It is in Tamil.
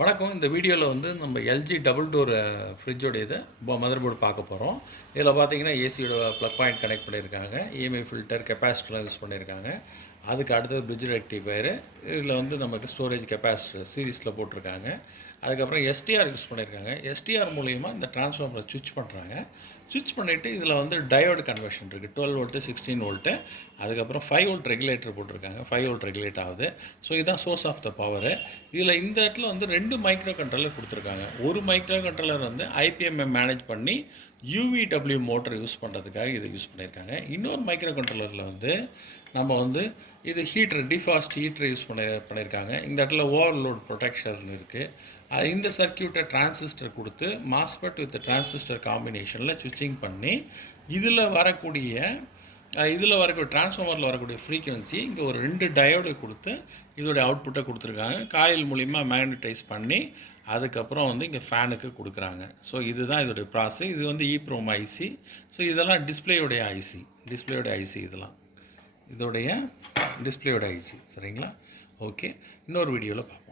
வணக்கம். இந்த வீடியோவில் வந்து நம்ம எல்ஜி டபுள் டோர் ஃப்ரிட்ஜோடையது மதர் போர்டு பார்க்க போகிறோம். இதில் பார்த்தீங்கன்னா ஏசியோட ப்ளக் பாயிண்ட் கனெக்ட் பண்ணியிருக்காங்க, இஎம்ஐ ஃபில்டர், கெப்பாசிட்டர்லாம் யூஸ் பண்ணியிருக்காங்க. அதுக்கு அடுத்தது பிரிட்ஜ் ரெக்டிஃபயரு, இதில் வந்து நமக்கு ஸ்டோரேஜ் கெப்பாசிட்டர் சீரிஸில் போட்டிருக்காங்க. அதுக்கப்புறம் எஸ்டிஆர் யூஸ் பண்ணியிருக்காங்க. எஸ்டிஆர் மூலிமா இந்த டிரான்ஸ்ஃபார்மரை சுவிட்ச் பண்ணுறாங்க. சுவிட்ச் பண்ணிவிட்டு இதில் வந்து டயோடு கன்வர்ஷன் இருக்குது. 12 வோல்ட்டு, 16 வோல்ட்டு, அதுக்கப்புறம் 5 வோல்ட் ரெகுலேட்டர் போட்டிருக்காங்க. 5 வோல்ட் ரெகுலேட் ஆகுது. ஸோ இதுதான் சோர்ஸ் ஆஃப் த பவரு. இதில் இந்த இடத்துல வந்து 2 மைக்ரோ கண்ட்ரோலர் கொடுத்துருக்காங்க. ஒரு மைக்ரோ கண்ட்ரோலர் வந்து ஐபிஎம்எம் மேனேஜ் பண்ணி யூவிடபிள்யூ மோட்டர் யூஸ் பண்ணுறதுக்காக இதை யூஸ் பண்ணியிருக்காங்க. இன்னொரு மைக்ரோ கண்ட்ரோலரில் வந்து நம்ம வந்து இது ஹீட்ரு, டிஃபாஸ்ட் ஹீட்ரு யூஸ் பண்ணியிருக்காங்க. இந்த இடத்துல ஓவர்லோட் ப்ரொடெக்ஷன் இருக்குது. இந்த சர்க்கியூட்டை டிரான்சிஸ்டர் கொடுத்து மாஸ்பெட் வித் டிரான்சிஸ்டர் காம்பினேஷனில் சுவிட்சிங் பண்ணி இதில் வரக்கூடிய டிரான்ஸ்ஃபார்மரில் வரக்கூடிய ஃப்ரீக்குவென்சி இங்கே ஒரு 2 டயோடு கொடுத்து இதோடைய அவுட்புட்டை கொடுத்துருக்காங்க. காயில் மூலிமா மேக்னடைஸ் பண்ணி அதுக்கப்புறம் வந்து இங்கே ஃபேனுக்கு கொடுக்குறாங்க. ஸோ இதுதான் இதோடைய ப்ராசஸ். இது வந்து ஈப்ரோம் ஐசி. ஸோ இதெல்லாம் டிஸ்பிளேயோடைய ஐசி இதெல்லாம் இதோடைய டிஸ்பிளேயோட ஐசி. சரிங்களா? ஓகே, இன்னொரு வீடியோவில் பார்ப்போம்.